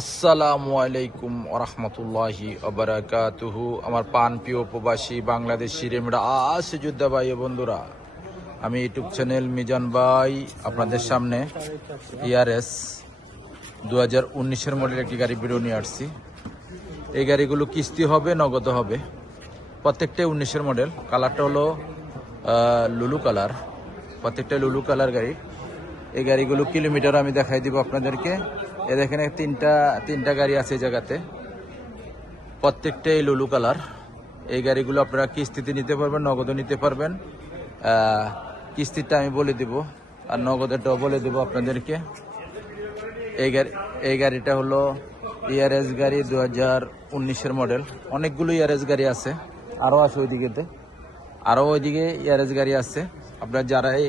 আসসালামু আলাইকুম ওরহমতুল্লাহি ওবারাকাতুহু। আমার পান প্রিয় প্রবাসী বাংলাদেশি রেমরা আছে যোদ্ধা ভাই ও বন্ধুরা, আমি ইউটিউব চ্যানেল মিজান ভাই আপনাদের সামনে ইয়ারএস 2019-এর মডেল একটি গাড়ি ভিডিও নিয়ে আসছি। এই গাড়িগুলো কিস্তি হবে, নগদ হবে, প্রত্যেকটাই 19-এর মডেল। কালারটা হলো লুলু কালার, প্রত্যেকটা লুলু কালার গাড়ি। এই গাড়িগুলো কিলোমিটার আমি দেখাই দিব আপনাদেরকে। এ দেখেন তিনটা গাড়ি আছে এই জায়গাতে, প্রত্যেকটাই লুলু কালার। এই গাড়িগুলো আপনারা কিস্তিতে নিতে পারবেন, নগদও নিতে পারবেন। কিস্তিটা আমি বলে দিব আর নগদেরটাও বলে দেবো আপনাদেরকে। এই গাড়িটা হলো ইয়ারএস গাড়ি 2019-এর মডেল। অনেকগুলো ইয়ারএস গাড়ি আছে, আরও আছে ওইদিকেতে, আরও ওইদিকে ইয়ারএস গাড়ি আছে। আপনারা যারা এই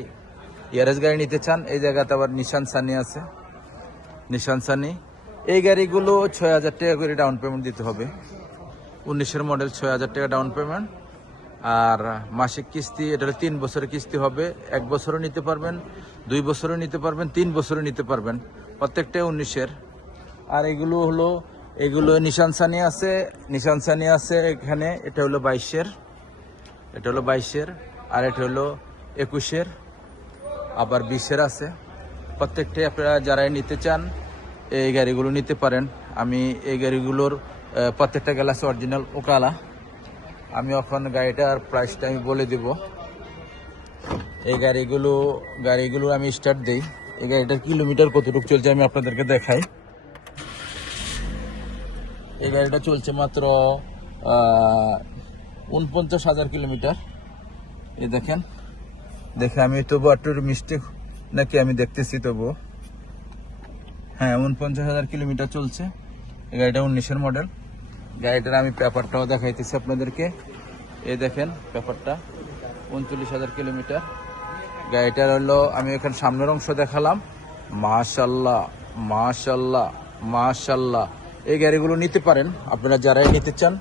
ইয়ারএস গাড়ি নিতে চান, এই জায়গাতে আবার নিশান সানি আছে, নিশান সানি। এই গাড়িগুলো 6,000 টাকা করে ডাউন পেমেন্ট দিতে হবে। 19-এর মডেল, 6,000 টাকা ডাউন পেমেন্ট। আর মাসিক কিস্তি, এটা 3 বছরের কিস্তি হবে। 1 বছরও নিতে পারবেন, 2 বছরও নিতে পারবেন, 3 বছরও নিতে পারবেন, প্রত্যেকটাই 19-এর। আর এগুলো নিশান সানি আছে, নিশান সানি আছে এখানে। এটা হলো 22-এর, এটা হলো 22-এর, আর এটা হলো 21-এর, আবার 20-এর আছে। প্রত্যেকটাই আপনারা যারাই নিতে চান এই গাড়িগুলো নিতে পারেন। আমি এই গাড়িগুলোর প্রত্যেকটা গ্লাস অরিজিনাল ওকালা। আমি এখন গাড়িটার প্রাইসটা আমি বলে দেব। এই গাড়িগুলো আমি স্টার্ট দিই। এই গাড়িটার কিলোমিটার কতটুকু চলছে আমি আপনাদেরকে দেখাই। এই গাড়িটা চলছে মাত্র 49,000 কিলোমিটার। এই দেখেন, আমি তবু একটু মিস্টেক নাকি আমি দেখতেছি, তবু হ্যাঁ 49,000 কিলোমিটার চলছে। এই গাড়িটা 19-এর মডেল। গাড়িটার আমি পেপারটাও দেখাইতেছি আপনাদেরকে। এই দেখেন পেপারটা, 39,000 কিলোমিটার। গাড়িটার হলো আমি এখানে সামনের অংশ দেখালাম। মাশাল্লাহ মাশাল্লাহ মাশাল্লাহ। এই গাড়িগুলো নিতে পারেন আপনারা যারাই নিতে চান,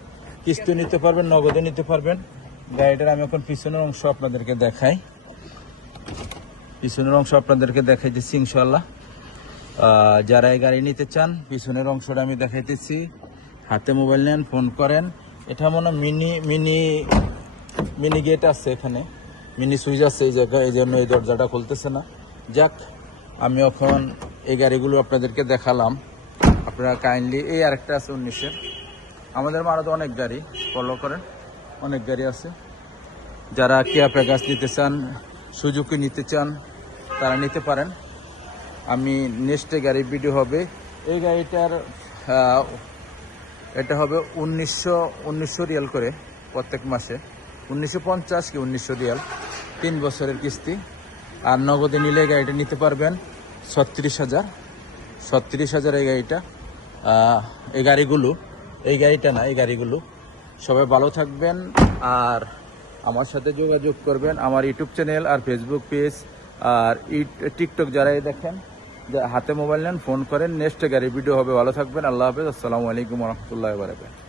কিস্তি নিতে পারবেন, নগদে নিতে পারবেন। গাড়িটার আমি এখন পিছনের অংশ আপনাদেরকে দেখাই, পিছনের অংশ আপনাদেরকে দেখাইতেছি ইনশাল্লাহ। যারা এই গাড়ি নিতে চান, পিছনের অংশটা আমি দেখাইতেছি। হাতে মোবাইল নেন, ফোন করেন। এটা মনে মিনি গেট আছে, এখানে মিনি সুইচ আছে এই জায়গায়, এই জন্য এই দরজাটা খুলতেছে না। যাক, আমি এখন এই গাড়িগুলো আপনাদেরকে দেখালাম। আপনারা কাইন্ডলি, এই আরেকটা আছে 19-এর। আমাদের মারাতে অনেক গাড়ি, ফলো করেন, অনেক গাড়ি আছে। যারা কিয়া প্যাকাস নিতে চান, সুজুকি নিতে চান, তারা নিতে পারেন। আমি নেক্সটে গাড়ির ভিডিও হবে। এই গাড়িটার এটা হবে 1900 রিয়াল করে প্রত্যেক মাসে, 1950 কি 1900 রিয়াল, 3 বছরের কিস্তি। আর নগদে নিলে গাড়িটা নিতে পারবেন 36,000 এই গাড়িটা। এই গাড়িটা না, এই গাড়িগুলো। সবাই ভালো থাকবেন আর আমার সাথে যোগাযোগ করবেন। আমার ইউটিউব চ্যানেল আর ফেসবুক পেজ আর টিকটক যারাই দেখেন, হাতে মোবাইল নেন, ফোন করেন। নেক্সট গাড়ির ভিডিও হবে। ভালো থাকবেন, আল্লাহ হাফেজ, আসসালামু আলাইকুম রহমতুল্লাহ বারাকাতুহু।